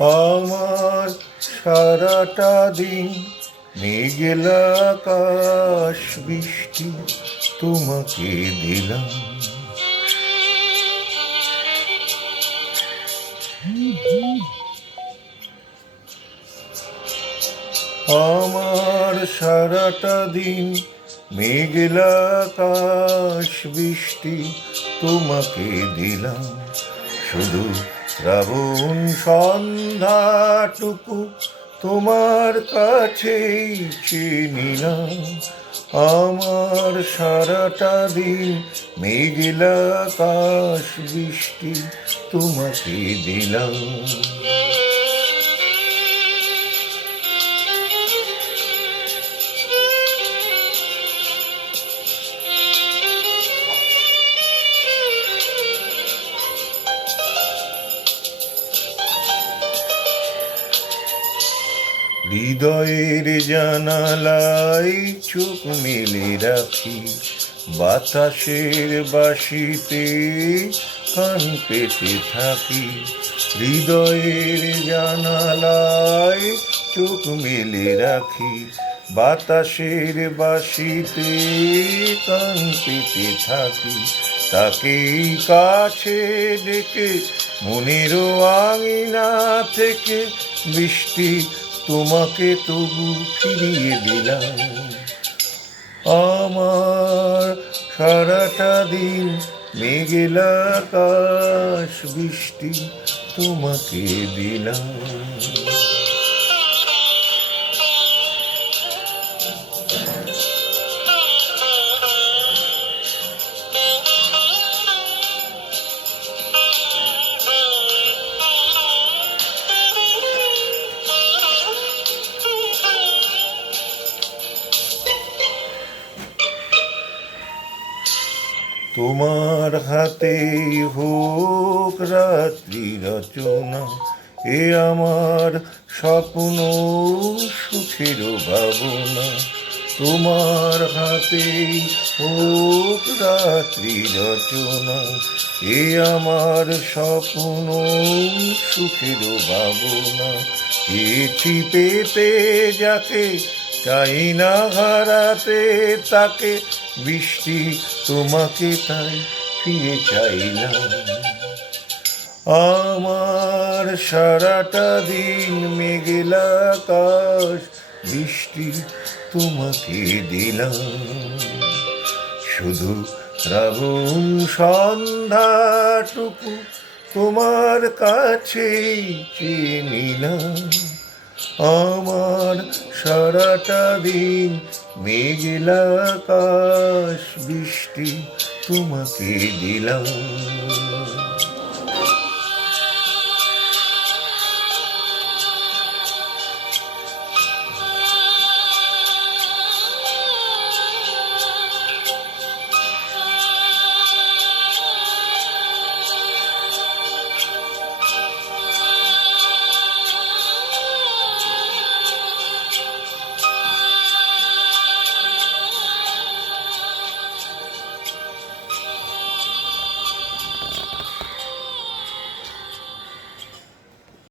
আমার সারাটা দিন মেঘলা আকাশ বৃষ্টি তোমাকে দিলাম। আমার সারাটা দিন মেঘলা আকাশ বৃষ্টি তোমাকে দিলাম। শুধু শ্রাবণ সন্ধ্যাটুকু তোমার কাছেই চেয়ে নিলাম। আমার সারাটা দিন মেঘলা আকাশ বৃষ্টি তোমাকে দিলাম। হৃদয়ের জানালায় চোখ মেলে রাখি, বাতাসের বাঁশিতে কান পেতে থাকি। হৃদয়ের জানালায় চোখ মেলে রাখি, বাতাসের বাঁশিতে কান পেতে থাকি। তাকেই কাছে ডেকে মনেরও আঙিনা থেকে বৃষ্টি তোমাকে তবু ফিরিয়ে দিলাম। আমার সারাটা দিন মেঘলা আকাশ বৃষ্টি তোমাকে দিলাম। তোমার হাতেই হোক রাত্রি রচনা, এ আমার স্বপ্ন সুখের ভাবনা। তোমার হাতেই হোক রাত্রি রচনা, এ আমার স্বপ্ন সুখের ভাবনা। পেয়েছি পেতে যাকে, চাই না হারাতে তাকে, বৃষ্টি তোমাকে তাই ফিরে চাইলাম। আমার সারাটা দিন মেঘলা আকাশ বৃষ্টি তোমাকে দিলাম। শুধু শ্রাবণ সন্ধ্যাটুকু তোমার কাছেই চেয়ে নিলাম। আমার সারাটা দিন মেঘলা আকাশ বৃষ্টি তোমাকে দিলাম।